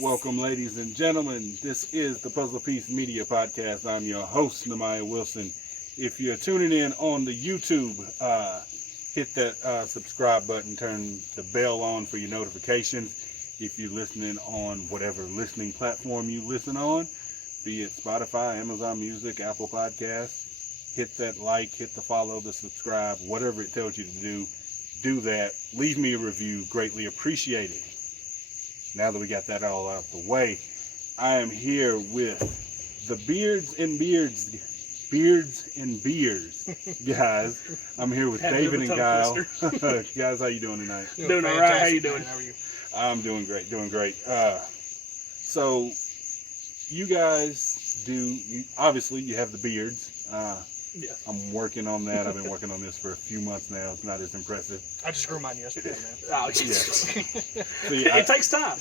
Welcome, ladies and gentlemen. This is the Puzzle Piece Media Podcast. I'm your host, Nehemiah Wilson. If you're tuning in on the YouTube, hit that subscribe button, turn the bell on for your notifications. If you're listening on whatever listening platform you listen on, be it Spotify, Amazon Music, Apple Podcasts, hit that like, hit the follow, the subscribe, whatever it tells you to do that. Leave me a review, greatly appreciated. Now that we got that all out the way, I am here with the Beards and Beers guys. I'm here with David and Kyle. Guys, how you doing tonight? Doing all right. How you doing? How are you? I'm doing great, so you guys obviously you have the beards. Yeah. I'm working on that. I've been working on this for a few months now. It's not as impressive. I just grew mine yesterday, man. Yeah. See, it takes time.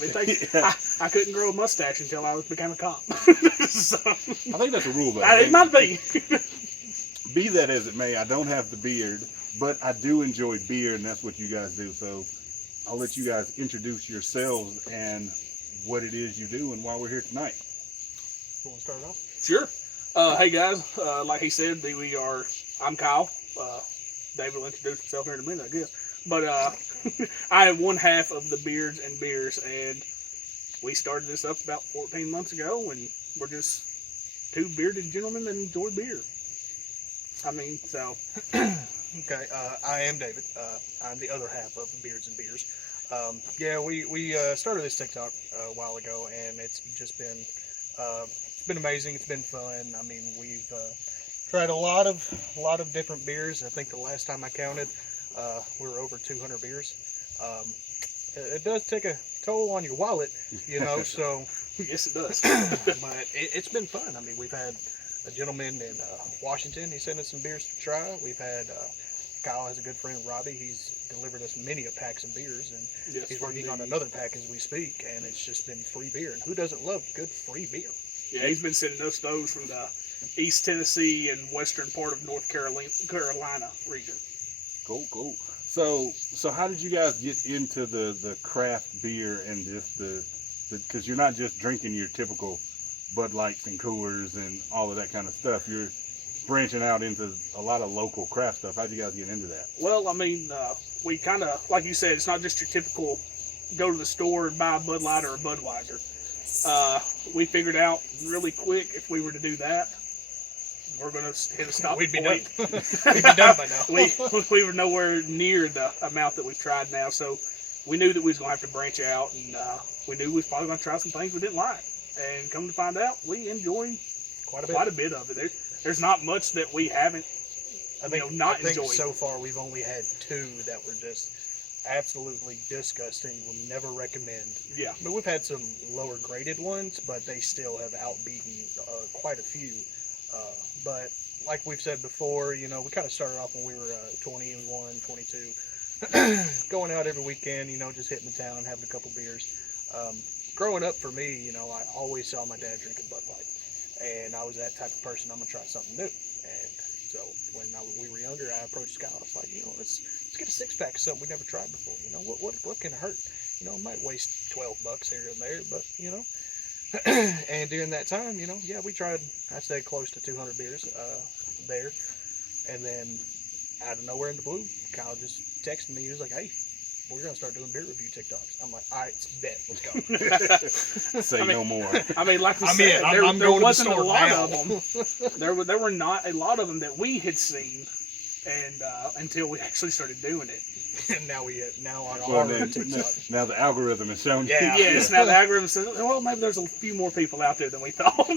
I couldn't grow a mustache until I became a cop. So, I think that's a rule, though. It might be. Be that as it may, I don't have the beard, but I do enjoy beer, and that's what you guys do. So I'll let you guys introduce yourselves and what it is you do and why we're here tonight. You want to start off? Sure. Hey guys, like he said, I'm Kyle. David will introduce himself here in a minute, I guess. But I am one half of the Beards and Beers, and we started this up about 14 months ago, and we're just two bearded gentlemen that enjoy beer. Okay, I am David. I'm the other half of Beards and Beers. We started this TikTok a while ago, and it's just been amazing. It's been fun. I mean, we've tried a lot of different beers. I think the last time I counted, we were over 200 beers. It does take a toll on your wallet, so yes, it does. But it's been fun. I mean, we've had a gentleman in Washington. He sent us some beers to try. We've had Kyle has a good friend, Robbie. He's delivered us many packs of beers, and yes, he's working on another pack as we speak. And it's just been free beer. And who doesn't love good free beer? Yeah, he's been sending us those from the East Tennessee and western part of North Carolina region. Cool. So how did you guys get into the craft beer and just because you're not just drinking your typical Bud Lights and Coors and all of that kind of stuff. You're branching out into a lot of local craft stuff. How'd you guys get into that? Well, I mean, we kind of, like you said, it's not just your typical go to the store and buy a Bud Light or a Budweiser. We figured out really quick if we were to do that, we're going to hit a stop. We'd be done. We'd be done by now. we were nowhere near the amount that we've tried now, so we knew that we was going to have to branch out, and we knew we was probably going to try some things we didn't like. And come to find out, we enjoy quite a bit of it. There's not much that we haven't enjoyed. So far, we've only had two that were just absolutely disgusting. Will never recommend. Yeah. But we've had some lower graded ones, but they still have outbeaten quite a few. But like we've said before, we kind of started off when we were 21, 22, going out every weekend, just hitting the town, having a couple beers. Growing up for me, I always saw my dad drinking Bud Light, and I was that type of person. I'm gonna try something new. And so when we were younger, I approached Kyle. I was like, let's get a 6-pack of something we never tried before. What can hurt? It might waste $12 here and there, but and during that time, we tried. I stayed close to 200 beers there, and then out of nowhere in the blue, Kyle just texted me. He was like, "Hey, we're going to start doing beer review TikToks." I'm like, all right, bet, let's go. Say no more. I mean, like I said, there wasn't a lot of them. There were not a lot of them that we had seen, and until we actually started doing it. And now on our TikTok. Now the algorithm is showing. Yeah. Yes, now the algorithm says, well, maybe there's a few more people out there than we thought.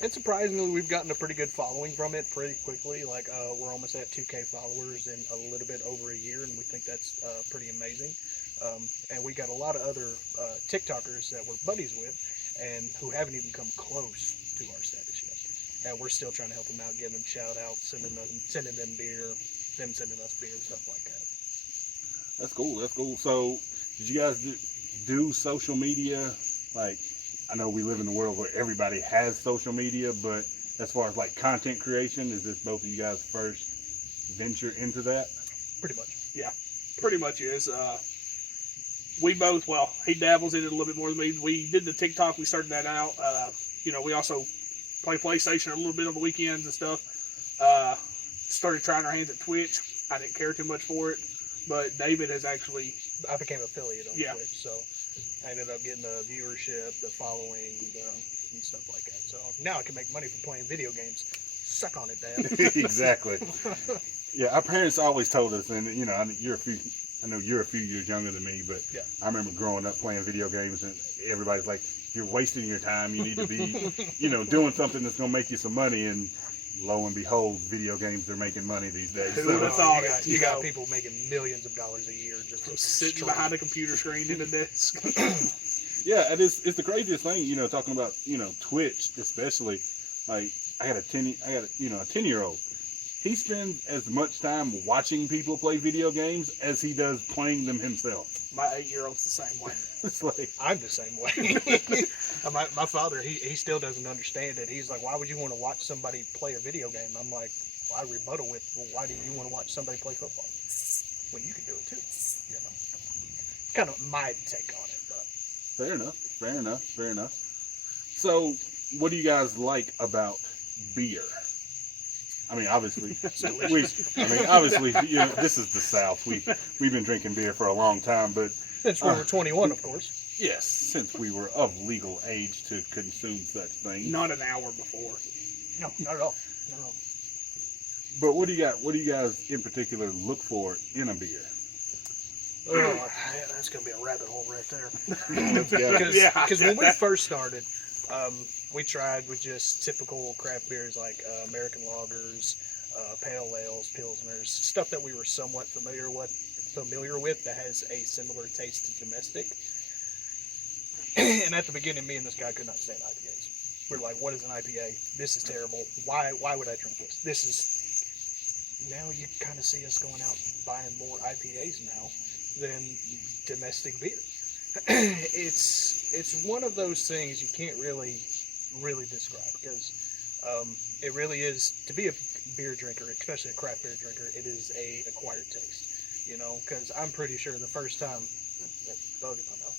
And surprisingly, we've gotten a pretty good following from it pretty quickly. Like, we're almost at 2K followers in a little bit over a year, and we think that's pretty amazing. And we got a lot of other TikTokers that we're buddies with and who haven't even come close to our status yet. And we're still trying to help them out, giving them shout-outs, sending them beer, them sending us beer, and stuff like that. That's cool. So, did you guys do social media? Like, I know we live in a world where everybody has social media, but as far as like content creation, is this both of you guys' first venture into that? Pretty much. Yeah, pretty much is. we both, well, he dabbles in it a little bit more than me. We did the TikTok. We started that out. We also play PlayStation a little bit on the weekends and stuff. Started trying our hands at Twitch. I didn't care too much for it, but David has actually. I became affiliate on Yeah. Twitch, so I ended up getting the viewership, the following, and stuff like that. So now I can make money from playing video games. Suck on it, Dad. Exactly. Yeah, our parents always told us, and I know you're a few years younger than me, but Yeah. I remember growing up playing video games, and everybody's like, "You're wasting your time. You need to be, doing something that's gonna make you some money." And lo and behold, video games are making money these days. Dude, So, that's all you it- got, you you got know. people making millions of dollars a year just from Sitting behind a computer screen in a desk. yeah, it's the craziest thing, talking about Twitch especially. Like I got a 10-year-old. He spends as much time watching people play video games as he does playing them himself. My 8-year-old's the same way. It's like, I'm the same way. my father, he still doesn't understand it. He's like, why would you want to watch somebody play a video game? I'm like, well, I rebuttal with, well, why do you want to watch somebody play football when you can do it too? Kind of my take on it, but fair enough. So, what do you guys like about beer? I mean, obviously, this is the South. We've been drinking beer for a long time, but since we were 21, of course. yes, since we were of legal age to consume such things. Not an hour before. No, not at all. No. But what do you guys in particular look for in a beer? Oh, yeah, that's gonna be a rabbit hole right there. Yeah. Because when we first started, we tried with just typical craft beers like American lagers, pale ales, pilsners, stuff that we were somewhat familiar with that has a similar taste to domestic. And at the beginning, me and this guy could not stand IPAs. We're like, what is an IPA? This is terrible. Why would I drink this? Now you kind of see us going out buying more IPAs now than domestic beer. It's one of those things you can't really describe because it really is, to be a beer drinker, especially a craft beer drinker, it is a acquired taste. Because I'm pretty sure the first time that's bug in my mouth.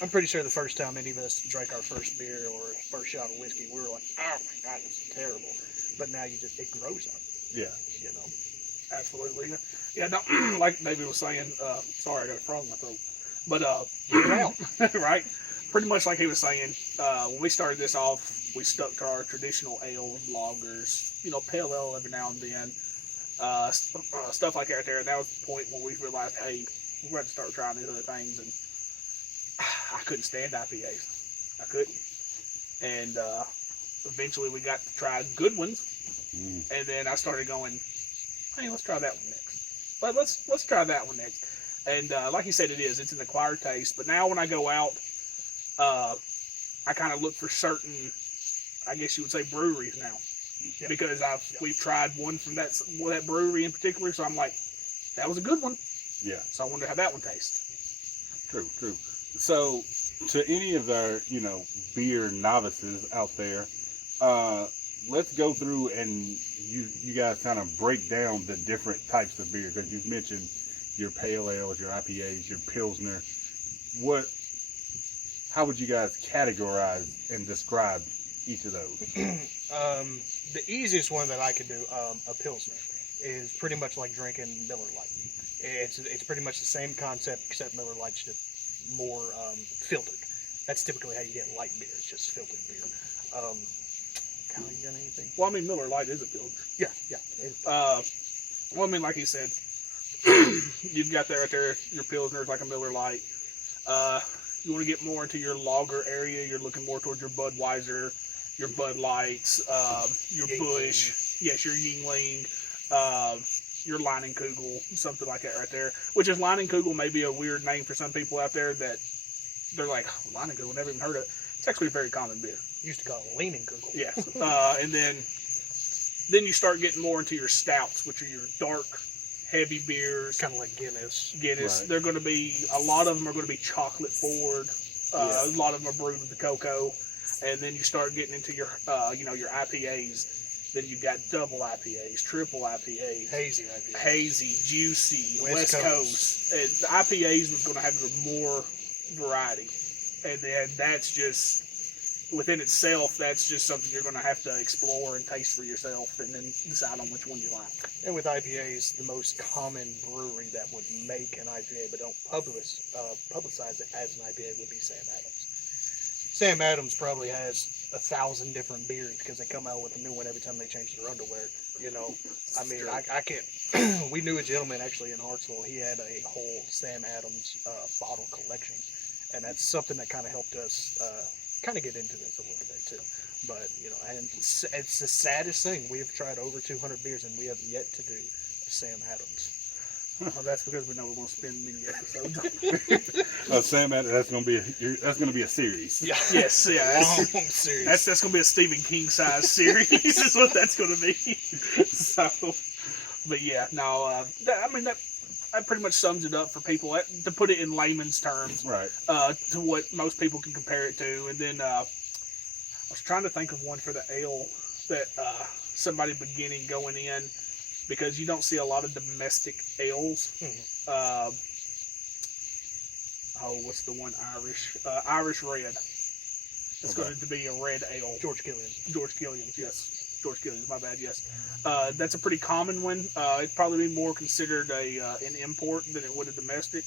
I'm pretty sure the first time any of us drank our first beer or first shot of whiskey, we were like, oh my god, this is terrible. But now it grows on you. Yeah. Absolutely. Yeah, no, like David was saying, sorry, I got a frog in my throat. But, Get it out. right? Pretty much like he was saying, when we started this off, we stuck to our traditional ales, lagers, pale ale every now and then, stuff like that there. And that was the point when we realized, hey, we're going to start trying these other things. And I couldn't stand IPAs. I couldn't. And eventually we got to try good ones. And then I started going, hey, let's try that one next. But let's try that one next. And like you said, it's an acquired taste. But now when I go out, I kind of look for certain, I guess you would say, breweries now. Yeah. Because we've tried one from that brewery in particular. So I'm like, that was a good one. Yeah. So I wonder how that one tastes. True. So, to any of our, beer novices out there, let's go through and you guys kind of break down the different types of beer, because you've mentioned your pale ales, your IPAs, your pilsner. How would you guys categorize and describe each of those? The easiest one that I could do, a pilsner, is pretty much like drinking Miller Lite. It's pretty much the same concept, except Miller Lite's just more filtered. That's typically how you get light beer. It's just filtered beer. Kyle, you got anything? Well, I mean, Miller Lite is a pilsner. Yeah. Well, I mean, like he said, you've got that right there, your Pilsner's like a Miller Lite. You want to get more into your lager area, you're looking more towards your Budweiser, your Bud Lights, your Yuengling. Busch, yes, your Yingling, your Leinenkugel, something like that right there. Which is, Leinenkugel may be a weird name for some people out there that they're like, Leinenkugel, never even heard of it. It's actually a very common beer. Used to call it Leinenkugel. Yes. And then you start getting more into your stouts, which are your dark, heavy beers. Kind of like Guinness. Right. They're going to be, a lot of them are going to be chocolate forward. A lot of them are brewed with the cocoa. And then you start getting into your, your IPAs. Then you've got double IPAs, triple IPAs, Hazy IPA. hazy, juicy, West West Coast. And the IPAs was going to have more variety. And then that's just, within itself, that's just something you're going to have to explore and taste for yourself and then decide on which one you like. And with IPAs, the most common brewery that would make an IPA but don't publicize it as an IPA would be Sam Adams. Sam Adams probably has 1,000 different beers because they come out with a new one every time they change their underwear. You know, I mean, I can't. We knew a gentleman actually in Hartsville. He had a whole Sam Adams bottle collection, and that's something that kind of helped us kind of get into this a little bit too. But you know, and it's the saddest thing. We've tried over 200 beers, and we have yet to do Sam Adams. Well, that's because we know we're going to spend many episodes. Sam, that's going to be a series. Yeah. Yes. Yeah. Long series. That's going to be a Stephen King size series. Is what that's going to be. So, but yeah, no. That pretty much sums it up for people. To put it in layman's terms, Right. To what most people can compare it to. And then I was trying to think of one for the ale that somebody beginning going in, because you don't see a lot of domestic ales. What's the one? Irish Red. It's going to be a red ale. George Killian. George Killian's, yes. George Killian's, my bad, yes. That's a pretty common one. It'd probably be more considered an import than it would a domestic.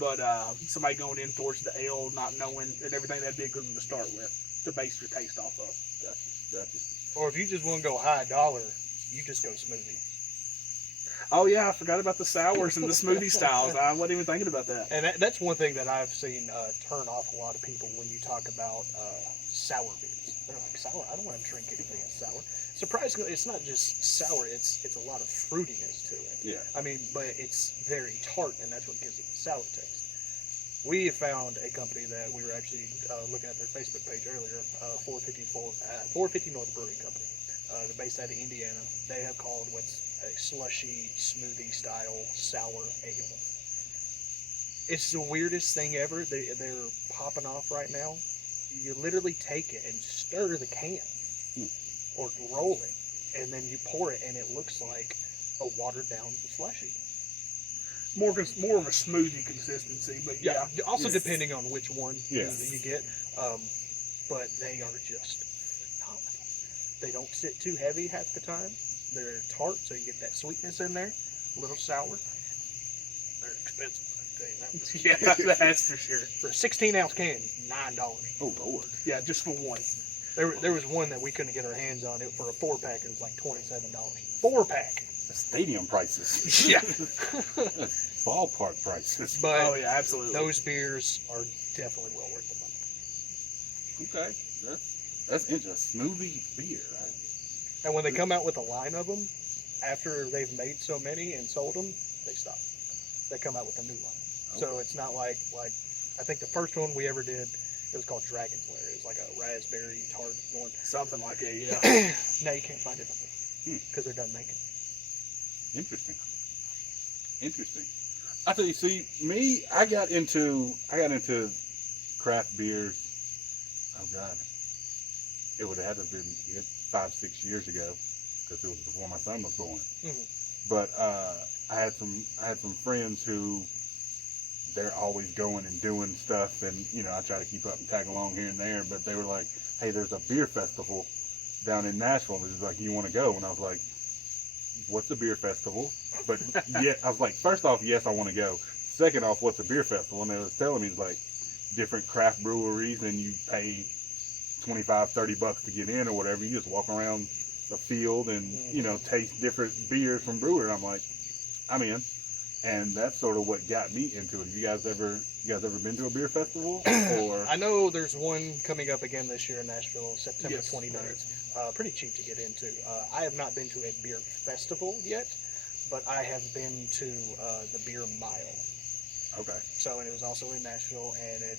But somebody going in towards the ale, not knowing and everything, that'd be a good one to start with, to base your taste off of. Gotcha. Or if you just want to go high dollar, you just go smoothie. Oh yeah, I forgot about the sours and the smoothie styles. I wasn't even thinking about that. And that's one thing that I've seen turn off a lot of people when you talk about sour beers. They're like, sour? I don't want to drink anything that's sour. Surprisingly, it's not just sour, it's a lot of fruitiness to it. Yeah. I mean, but it's very tart, and that's what gives it the sour taste. We found a company that we were actually looking at their Facebook page earlier, 450 North Brewing Company. They're based out of Indiana. They have called what's a slushy smoothie style sour ale. It's the weirdest thing ever. They're popping off right now. You literally take it and stir the can or roll it, and then you pour it, and it looks like a watered down slushy. More of a smoothie consistency, but yeah. Also depending on which one Yeah. you get, but they are just phenomenal. They don't sit too heavy half the time. They're tart, so you get that sweetness in there. A little sour. They're expensive, I tell you that. Yeah, that's for sure. For a 16-ounce can, $9. Oh Lord. Yeah, just for one. There was one that we couldn't get our hands on. It for a 4-pack. It was like $27. 4-pack. Stadium prices. Yeah. Ballpark prices. But Oh yeah, absolutely. those beers are definitely well worth the money. Okay. That's interesting. Smoothie beer. And when they come out with a line of them, after they've made so many and sold them, they stop. They come out with a new line. So it's not like I think the first one we ever did, it was called Dragon's Lair. It was like a raspberry tart one. Something like that, yeah. Now you can't find it because they're done making. Interesting. I tell you, see, me, I got into craft beers. Oh God, it would have had to have been 5-6 years ago because it was before my son was born. But I had some friends who they're always going and doing stuff, and I try to keep up and tag along here and there. But they were like, "Hey, there's a beer festival down in Nashville." It was like, "You want to go?" And I was like, "What's a beer festival?" But yeah, I was like, first off, yes, I want to go. Second off, what's a beer festival? And they was telling me like different craft breweries, and you pay $25-$30 to get in or whatever. You just walk around the field and taste different beers from brewer. And I'm like, I'm in. And that's sort of what got me into it. You guys ever been to a beer festival? Or I know there's one coming up again this year in Nashville, September Yes. 29th. Pretty cheap to get into. I have not been to a beer festival yet, but I have been to the Beer Mile. okay, So, and it was also in Nashville, and it,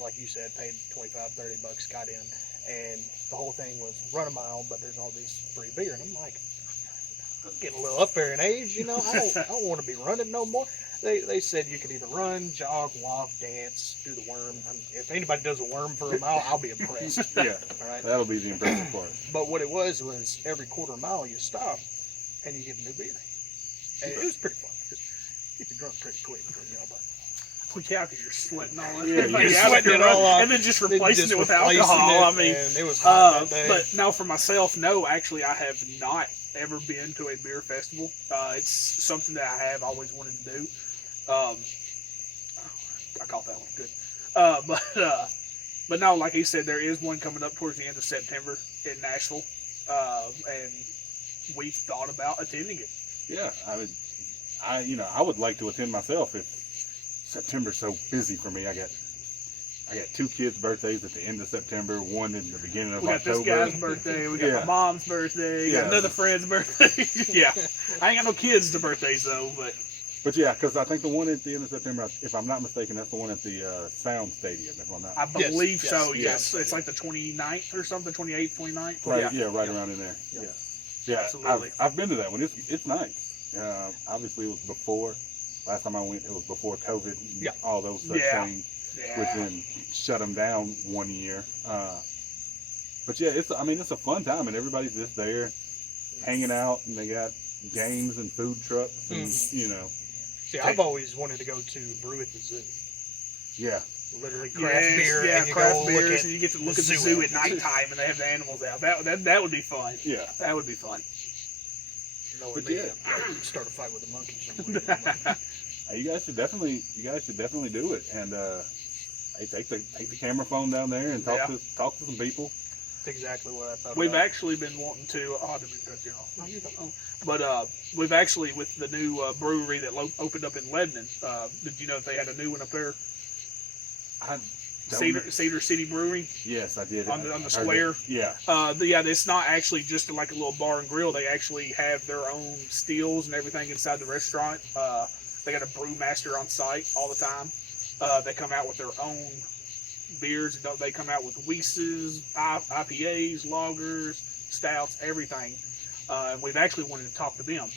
like you said, paid $25-$30, got in, and the whole thing was run a mile, but there's all this free beer, and I'm like, I'm getting a little up there in age, I don't want to be running no more. They said you could either run, jog, walk, dance, do the worm. If anybody does a worm for a mile, I'll be impressed. Yeah, All right. that'll be the impressive part. But what it was every quarter mile you stop and you get a new beer. And it was pretty fun because you get drunk pretty quick. But Well, yeah, because you're sweating all over. Yeah, everybody you're out sweating there, it all off. and then just replacing just it with replacing alcohol. it, I mean, and it was hot that day. but now for myself, no, actually, I have not ever been to a beer festival. It's something that I have always wanted to do. I caught that one good. But no, like he said, there is one coming up towards the end of September in Nashville, and we thought about attending it. Yeah, I would like to attend myself if September's so busy for me. I got 2 kids' birthdays at the end of September, one in the beginning of We got October. this guy's birthday. We got Yeah. my mom's birthday. We got Yeah. another friend's birthday. Yeah, I ain't got no kids to birthdays though, But yeah, because I think the one at the end of September, if I'm not mistaken, that's the one at the Sound Stadium. If I'm not I believe yes, so. yes. Yes, it's like the 29th or something, 28th, 29th. right, right around in there. Yeah. Yeah, Absolutely. I've been to that one. It's nice. Obviously, it was before. Last time I went, it was before COVID. And Yeah. all those such Yeah. things, which Yeah. then shut them down one year. But yeah, it's a fun time, and everybody's just there, hanging out, and they got games and food trucks, and See, I've always wanted to go to Brew at the Zoo. yeah. Literally craft Yes, beer. yeah, and you craft go look beers, at and you get to look the at the zoo zoo at animals. nighttime, and they have the animals out. That would be fun. Yeah. That would be fun. knowing But me, yeah. I'd start a fight with a monkey somewhere. You guys should definitely do it, and hey, take the camera phone down there and talk Yeah. to some people. That's exactly what I thought. We've about. actually been wanting to. Oh, did we cut you off? No, you don't. But we've actually, with the new brewery that opened up in Lebanon. Did you know that they had a new one up there? I don't Cedar City Brewery Yes, I did. on the I heard square. that. Yeah. Yeah, it's not actually just like a little bar and grill. They actually have their own stills and everything inside the restaurant. They got a brewmaster on site all the time. They come out with their own beers. They come out with Weisses, IPAs, lagers, stouts, everything. And we've actually wanted to talk to them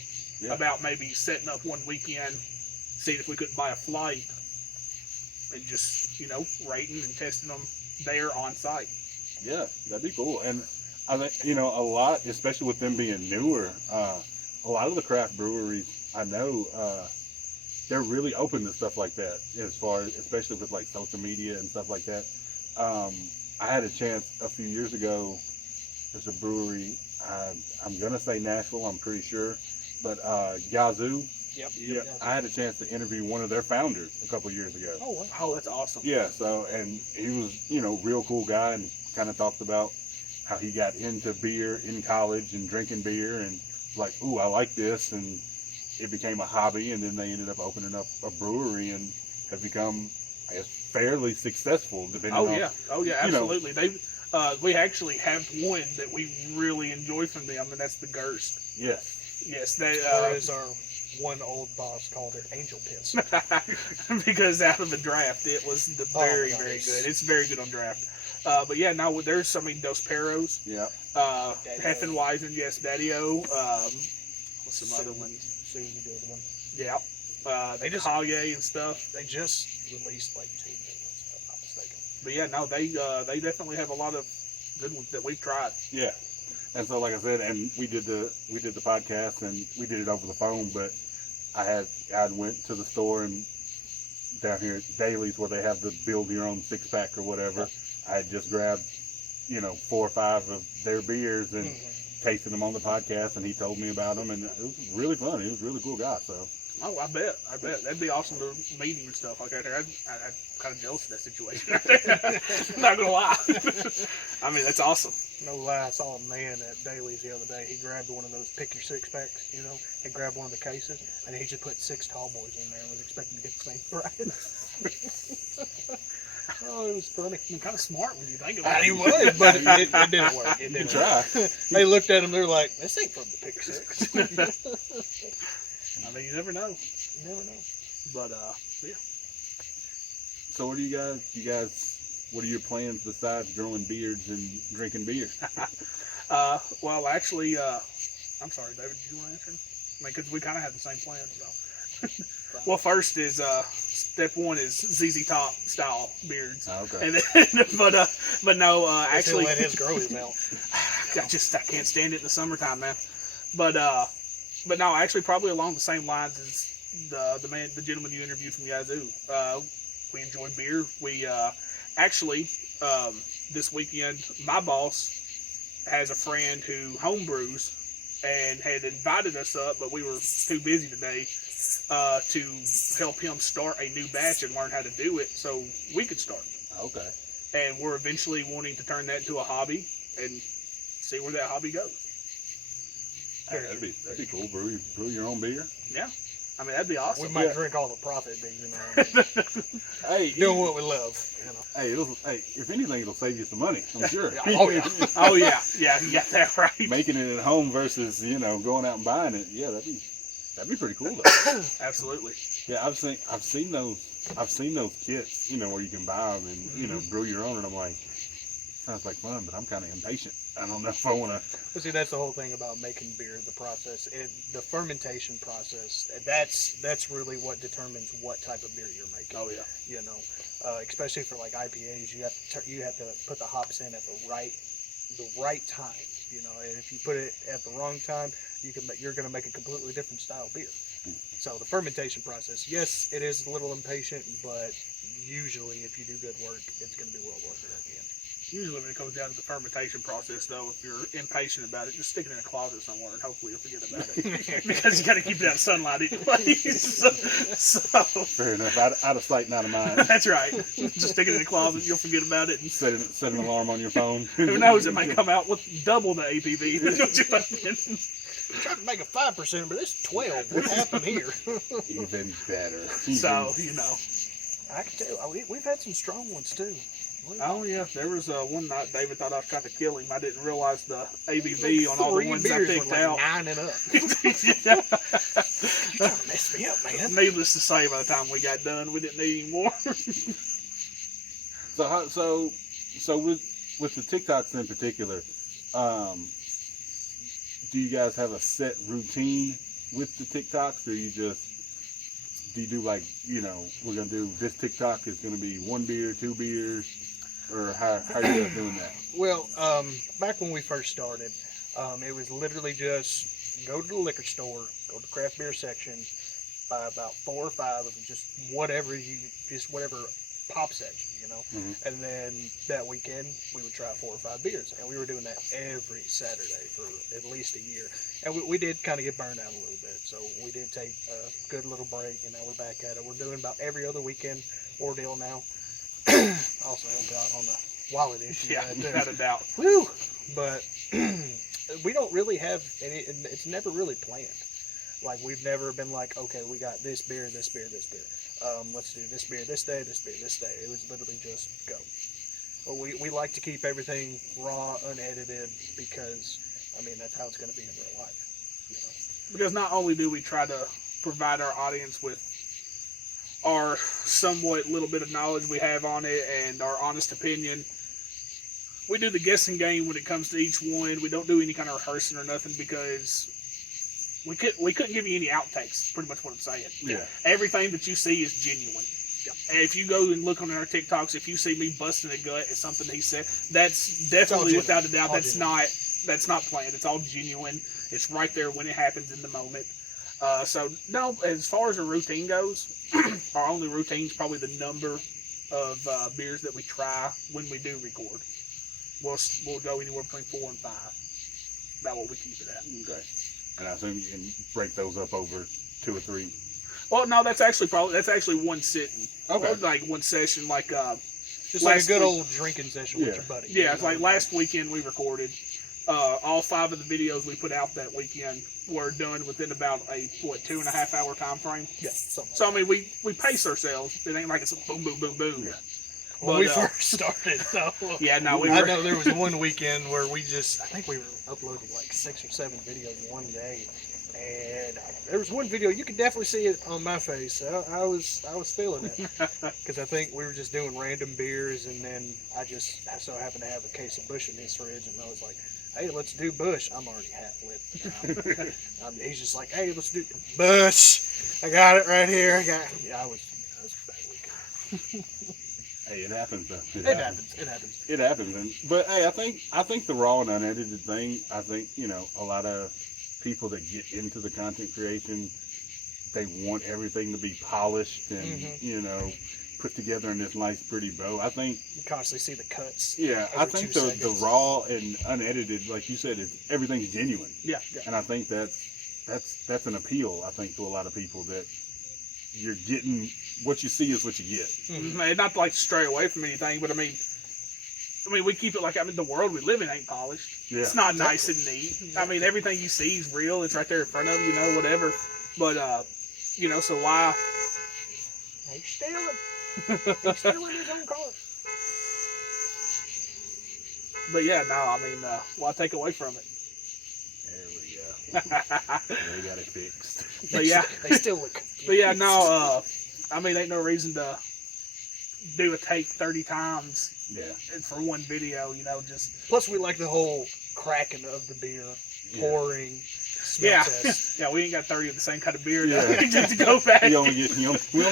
about maybe setting up one weekend, seeing if we couldn't buy a flight and just, rating and testing them there on site. Yeah, that'd be cool. And I think, a lot, especially with them being newer, a lot of the craft breweries, I know, they're really open to stuff like that, especially with like social media and stuff like that. I had a chance a few years ago. There's a brewery, I'm going to say Nashville, I'm pretty sure, but Yazoo. Yep. Yeah, I had a chance to interview one of their founders a couple years ago. Oh, wow. Oh, that's awesome. Yeah, and he was, real cool guy, and kind of talked about how he got into beer in college and drinking beer, and like, ooh, I like this, and it became a hobby, and then they ended up opening up a brewery and have become, I guess, fairly successful, depending on. Oh yeah, absolutely. We actually have one that we really enjoy from them, and that's the Gerst. Yes. Yes, they. Or as our one old boss called it, Angel Piss. Because out of the draft, it was very, nice. very good. It's very good on draft. But yeah, now there's some Dos Perros, Yeah. Heffenweisen, yes, Daddy-O. What's some other ones? Sue's a good one. Yeah. They just- Kage and stuff. They just released like 2 new ones, if I'm not mistaken. But yeah, no, they definitely have a lot of good ones that we've tried. Yeah. And so, like I said, and we did the podcast, and we did it over the phone. But I went to the store and down here at Daly's where they have the build your own 6-pack or whatever. I had just grabbed, 4 or 5 of their beers and tasted them on the podcast, and he told me about them, and it was really fun. He was a really cool guy. So. Oh, I bet. That'd be awesome to meet him and stuff like that. I'm kind of jealous of that situation. I'm not gonna lie. I mean, that's awesome. No lie, I saw a man at Daly's the other day. He grabbed one of those pick your 6-packs, and grabbed one of the cases, and he just put 6 tall boys in there and was expecting to get the same price. Oh, it was funny. You're kind of smart when you think about it. He was, but it didn't work. It You didn't try. work. They looked at him, they're like, this ain't from the pick your 6. I mean, you never know. You never know. But yeah. So what do you guys? What are your plans besides growing beards and drinking beer? Well, actually, I'm sorry, David. Did you want to answer? I mean, because we kind of had the same plan. So. Well, first is step one is ZZ Top style beards. Okay. And then, but no, actually, let his grow his out. I can't stand it in the summertime, man. But no, actually, probably along the same lines as the gentleman you interviewed from Yazoo. We enjoy beer. We actually this weekend, my boss has a friend who homebrews and had invited us up, but we were too busy today to help him start a new batch and learn how to do it so we could start. Okay. And we're eventually wanting to turn that into a hobby and see where that hobby goes. Hey, that'd be cool. Brew your own beer. Yeah. I mean, that'd be awesome. We might drink all the profit, but you know, Hey, doing what we love. You know. Hey, if anything, it'll save you some money. I'm sure. Oh yeah. Oh, yeah. Yeah, you got that right. Making it at home versus going out and buying it. Yeah, that'd be pretty cool though. Absolutely. Yeah, I've seen those kits, where you can buy them and brew your own, and I'm like, sounds like fun, but I'm kind of impatient. I don't know if I want to. But see, that's the whole thing about making beer. The process, the fermentation process. That's really what determines what type of beer you're making. Oh, yeah. You know, especially for like IPAs, you have to put the hops in at the right time. You know, and if you put it at the wrong time, you're going to make a completely different style beer. So the fermentation process, yes, it is a little impatient, but usually if you do good work, it's going to be well worth it at the end. Usually when it comes down to the fermentation process, though, if you're impatient about it, just stick it in a closet somewhere and hopefully you'll forget about it. Because you got to keep it out of sunlight anyway. So Fair enough. Out of sight, not of mind. that's right. Just stick it in a closet, you'll forget about it. And Set an alarm on your phone. who knows, it may come out with double the ABV than what you put in. Trying to make a 5%, but it's 12. What happened here? Even better. So, I can tell. We've had some strong ones too. Oh yeah, there was one night David thought I was trying to kill him. I didn't realize the ABV on all the ones I picked like out. 9 and up. Yeah. You're trying to mess me up, man. Needless to say, by the time we got done, we didn't need any more. So with the TikToks in particular, do you guys have a set routine with the TikToks, or do you do like, we're gonna do this TikTok is gonna be 1 beer, 2 beers, or how are you guys doing that? Well, back when we first started, it was literally just go to the liquor store, go to the craft beer section, buy about 4 or 5 of them, just whatever pops at you, Mhm. And then that weekend we would try 4 or 5 beers, and we were doing that every Saturday for at least a year. And we did kind of get burned out a little bit, so we did take a good little break, and now we're back at it. We're doing about every other weekend ordeal now. Also helped out on the wallet issue. Yeah, without a doubt. Woo! But we don't really have any. It's never really planned. Like, we've never been like, okay, we got this beer, this beer, this beer. Let's do this beer this day, this beer this day. It was literally just go. But we like to keep everything raw, unedited, because that's how it's going to be in real life. Because not only do we try to provide our audience with our somewhat little bit of knowledge we have on it and our honest opinion, we do the guessing game when it comes to each one. We don't do any kind of rehearsing or nothing because we couldn't give you any outtakes. Pretty much what I'm saying. Yeah. Everything that you see is genuine. And if you go and look on our TikToks, if you see me busting a gut at something he said, that's definitely without a doubt. That's not planned. It's all genuine. It's right there when it happens in the moment. So no, as far as a routine goes, our only routine is probably the number of beers that we try when we do record. We'll go anywhere between 4 and 5. About what we keep it at. Okay. And I assume you can break those up over 2 or 3. Well, no, that's actually one sitting. Okay. Like one session, like Just like a good old drinking session with your buddy. Yeah, it's like last weekend we recorded. All 5 of the videos we put out that weekend were done within about a 2.5 hour time frame. Yeah. So we pace ourselves. It ain't like it's a boom, boom, boom, boom. Yeah. When we first started, so yeah, no, I know there was one weekend where I think we were uploading like 6 or 7 videos one day, and there was one video you could definitely see it on my face. I was feeling it because I think we were just doing random beers, and then I so happened to have a case of Busch in his fridge, and I was like, hey, let's do Bush. I'm already half lit. He's just like, hey, let's do Bush. I got it right here. I was that week. Hey, it happens though. It happens. It happens. But hey, I think the raw and unedited thing, I think, a lot of people that get into the content creation, they want everything to be polished and, put together in this nice, pretty bow. I think You constantly see the cuts. Yeah, I every think 2 the seconds. raw and unedited, like you said, everything's genuine, Yeah. and I think that's an appeal. I think to a lot of people that you're getting what you see is what you get. Mm-hmm. Not to like stray away from anything, but I mean, we keep it like the world we live in ain't polished. Yeah. It's not nice and neat. I mean, everything you see is real. It's right there in front of you, whatever. But so why? He's stealing. He's stealing his own car. But yeah, no, I mean, why take away from it? There we go. They got it fixed. But yeah, They still look. but yeah, no, I mean, ain't no reason to do a take 30 times Yeah. for one video, just Plus, we like the whole cracking of the beer, pouring, smell yeah, test. yeah. We ain't got 30 of the same kind of beer Yeah. just to go back. We only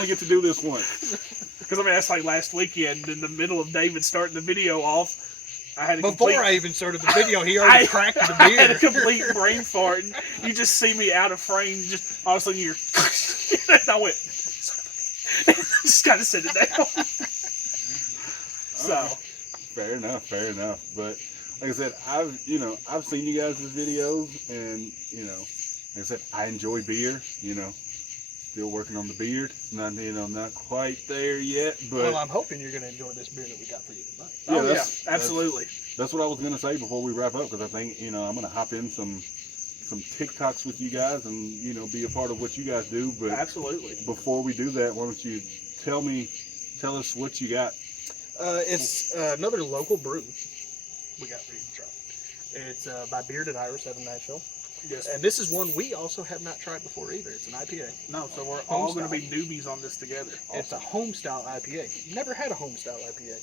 get to do this once. Because I mean, that's like last weekend in the middle of David starting the video off. I had a Before complete, I even started the video, he already cracked the I had a beer. complete brain fart. And you just see me out of frame. Just all of a sudden you're. And I went. Son of a bitch. Just kind of sit it down. So. Fair enough. But like I said, I've seen you guys' videos, and like I said, I enjoy beer. Still working on the beard. Not quite there yet, but Well, I'm hoping you're going to enjoy this beer that we got for you tonight. Yeah, Oh yeah, that's- absolutely. that's what I was gonna say before we wrap up, because I think I'm gonna hop in some TikToks with you guys and be a part of what you guys do. But Absolutely. before we do that, why don't you tell us what you got? It's another local brew we got for you to try. It's by Bearded Iris out of Nashville. Yes. And this is one we also have not tried before either. It's an IPA. No, so we're all going to be newbies on this together. It's a home style IPA. Never had a home style IPA.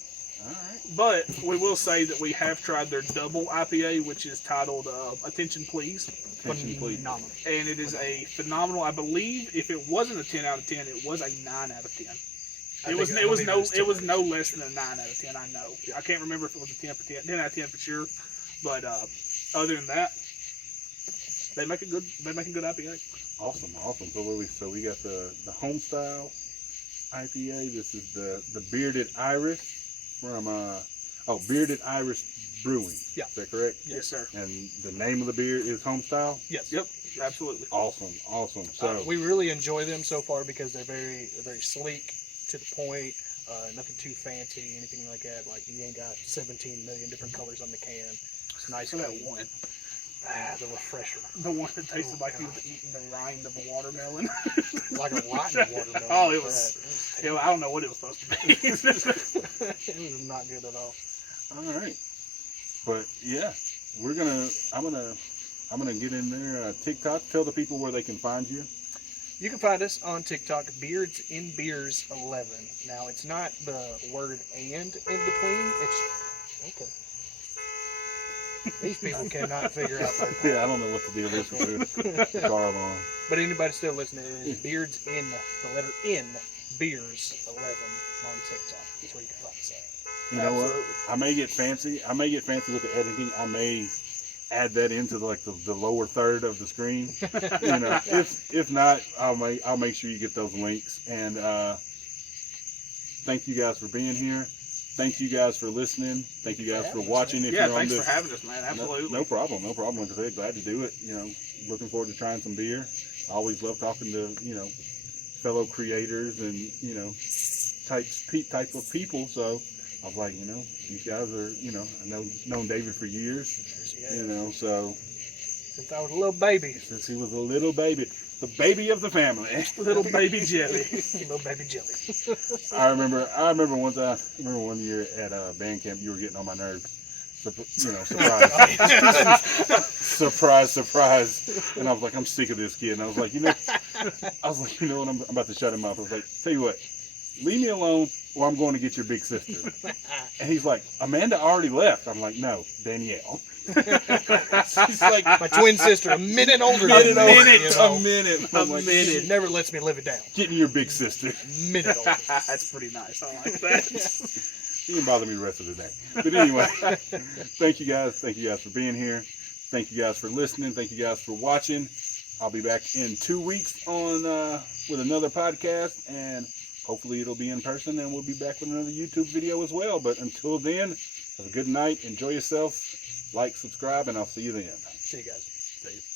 All right. But we will say that we have tried their double IPA, which is titled Attention Please. Attention, please. Phenomenal. And it is a phenomenal, I believe if it wasn't a 10 out of 10, it was a 9 out of 10. It was no less than a 9 out of 10, I know. I can't remember if it was a 10 out of 10 for sure. But other than that, they make a good IPA. Awesome. So we got the home style IPA. This is the Bearded Iris from Bearded Iris Brewing. Yeah. Is that correct? Yes, sir. And the name of the beer is home style. Yes. Yep, absolutely. Awesome. So We really enjoy them so far because they're very sleek, to the point, nothing too fancy, anything like that. Like, you ain't got 17 million different colors on the can. It's nice. So that clean. one. The refresher. The one that tasted like he was eating the rind of a watermelon. Like a rotten watermelon. Oh, it like was. that. Yeah, I don't know what it was supposed to be. It was not good at all. all right. But yeah, I'm gonna get in there. TikTok. Tell the people where they can find you. You can find us on TikTok, Beards in Beers 11. Now, it's not the word "and" in between. It's okay. These people cannot figure out their Yeah, I don't know what the deal is with the car alarm. But anybody still listening, it is Beards in the letter N, Beers 11 on TikTok. That's where you can find us at. You know what? Absolutely. I may get fancy with the editing. I may add that into the lower third of the screen. If not, I'll make sure you get those links. And thank you guys for being here. Thank you guys for listening. Thank you guys for watching. If Yeah, you're on thanks this, for having us, man. Absolutely. no problem. Like I said, glad to do it. Looking forward to trying some beer. I always love talking to fellow creators and type of people. So I was like, these guys are I've known David for years. So Since I was a little baby. since he was a little baby, the baby of the family. Little baby jelly. Little baby jelly. I remember one time. One year at band camp, you were getting on my nerves. Surprise. And I was like, I'm sick of this kid. And I was like, what? I'm about to shut him up. I was like, tell you what, leave me alone, or I'm going to get your big sister. And he's like, Amanda already left. I'm like, no, Danielle. She's like, My twin sister, a minute older get than it me. over. You know? A minute. A I'm like, minute. She never lets me live it down. Getting your big sister. Minute older. That's pretty nice. I like that. You didn't bother me the rest of the day. But anyway, thank you guys. Thank you guys for being here. Thank you guys for listening. Thank you guys for watching. I'll be back in 2 weeks on with another podcast, and hopefully it'll be in person, and we'll be back with another YouTube video as well. But until then, have a good night. Enjoy yourself. Like, subscribe, and I'll see you then. See you guys. See you.